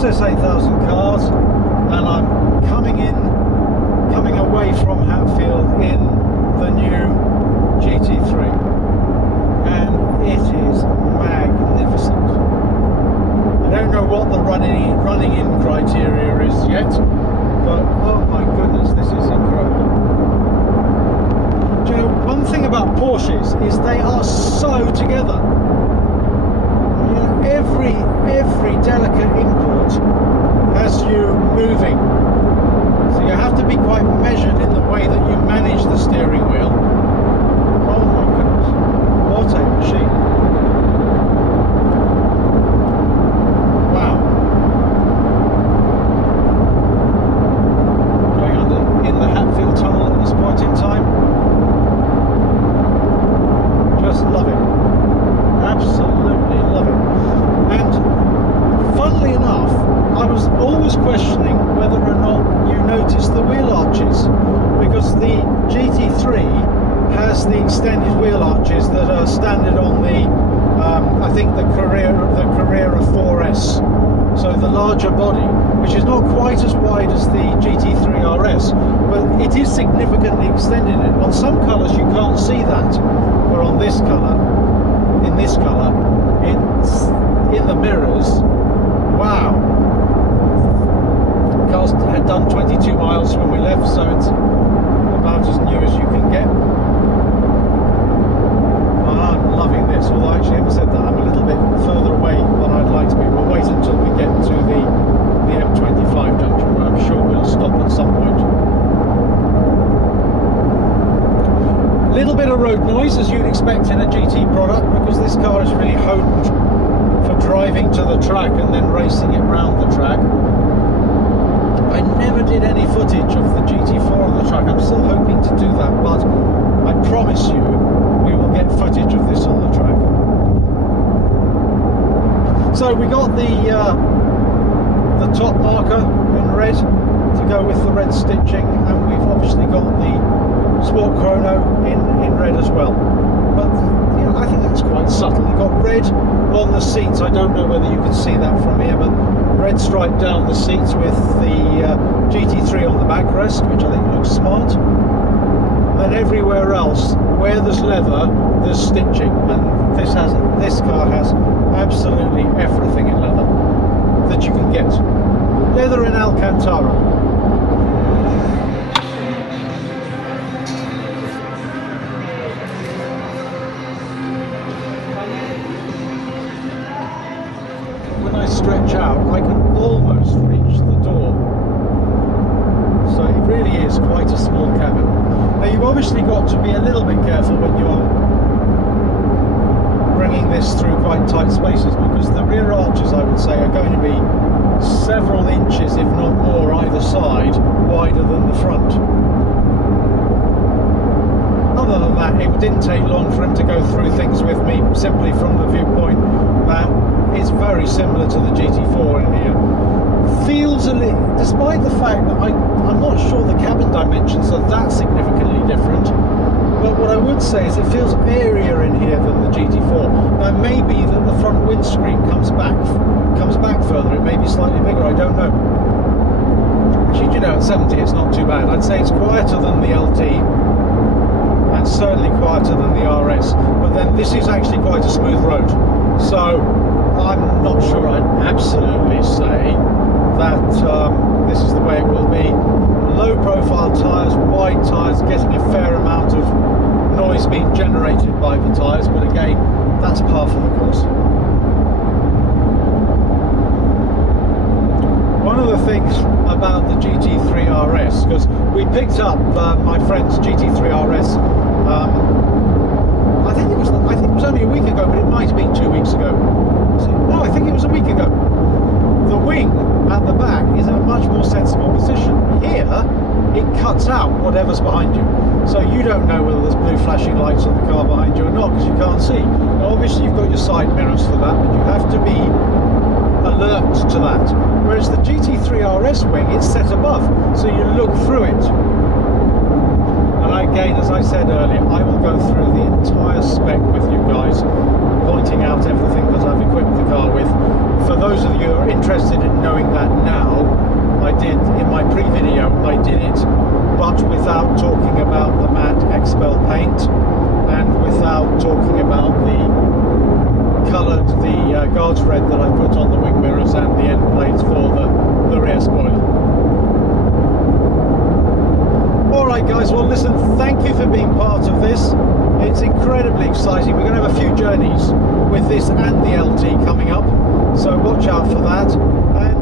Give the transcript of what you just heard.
process 8,000 cars, and I'm coming away from Hatfield in the new GT3, and it is magnificent. I don't know what the running in criteria is yet, but oh my goodness, this is incredible. Do you know, one thing about Porsches is they are so together. You know, every delicate input has you moving, so you have to be quite measured in the way that you manage the steering wheel. Oh my goodness, what a machine. Wow. Going under in the Hatfield tunnel at this point in time. Just love it. Absolutely love it. And funnily enough, I was always questioning whether or not you noticed the wheel arches, because the GT3 has the extended wheel arches that are standard on the I think the Carrera 4S, so the larger body, which is not quite as wide as the GT3 RS, but it is significantly extended. On some colours you can't see that, but on this colour, in this colour, it's in the mirrors. Wow. The car's had done 22 miles when we left, so it's about as new as you can get. I'm loving this, although actually having said that, I'm a little bit further away than I'd like to be. We'll wait until we get to the M25 junction, where I'm sure we'll stop at some point. Little bit of road noise, as you'd expect in a GT product, because this car is really honed for driving to the track and then racing it round the track. I never did any footage of the GT4 on the track. I'm still hoping to do that, but I promise you we will get footage of this on the track. So we got the top marker in red to go with the red stitching, and we've obviously got the Sport Chrono in red as well. But you know, I think that's quite subtle. You've got red on the seats. I don't know whether you can see that from here, but red stripe down the seats with the GT3 on the backrest, which I think looks smart. And then everywhere else, where there's leather, there's stitching, and this car has absolutely everything in leather that you can get. Leather in Alcantara. Stretch out, I can almost reach the door, so it really is quite a small cabin. Now you've obviously got to be a little bit careful when you are bringing this through quite tight spaces, because the rear arches, I would say, are going to be several inches, if not more, either side wider than the front. Other than that, it didn't take long for him to go through things with me, simply from the viewpoint that it's very similar to the GT4 in here. Feels a little, despite the fact that I'm not sure the cabin dimensions are that significantly different, but what I would say is it feels airier in here than the GT4. Now, it may be that the front windscreen comes back further, it may be slightly bigger, I don't know. Actually, you know, at 70 it's not too bad. I'd say it's quieter than the LT, and certainly quieter than the RS, but then this is actually quite a smooth road, so I'm not sure I'd absolutely say that this is the way it will be. Low profile tyres, wide tyres, getting a fair amount of noise being generated by the tyres, but again, that's par for the course. One of the things about the GT3 RS, because we picked up my friend's GT3 RS, I think it was only a week ago, but it might have been 2 weeks ago. No, I think it was a week ago. The wing at the back is in a much more sensible position. Here, it cuts out whatever's behind you. So you don't know whether there's blue flashing lights on the car behind you or not, because you can't see. Now, obviously you've got your side mirrors for that, but you have to be alert to that. Whereas the GT3 RS wing, it's set above, so you look through it. And again, as I said earlier, I will go through the entire spec with you guys, pointing out everything that I've equipped the car with. For those of you who are interested in knowing that now, I did, in my pre-video, I did it, but without talking about the matte Expel paint, and without talking about the coloured, the guards red that I put on the wing mirrors and the end plates for the rear spoiler. Alright guys, well listen, thank you for being part of this. It's incredibly exciting. We're going to have a few journeys with this and the LT coming up, so watch out for that. And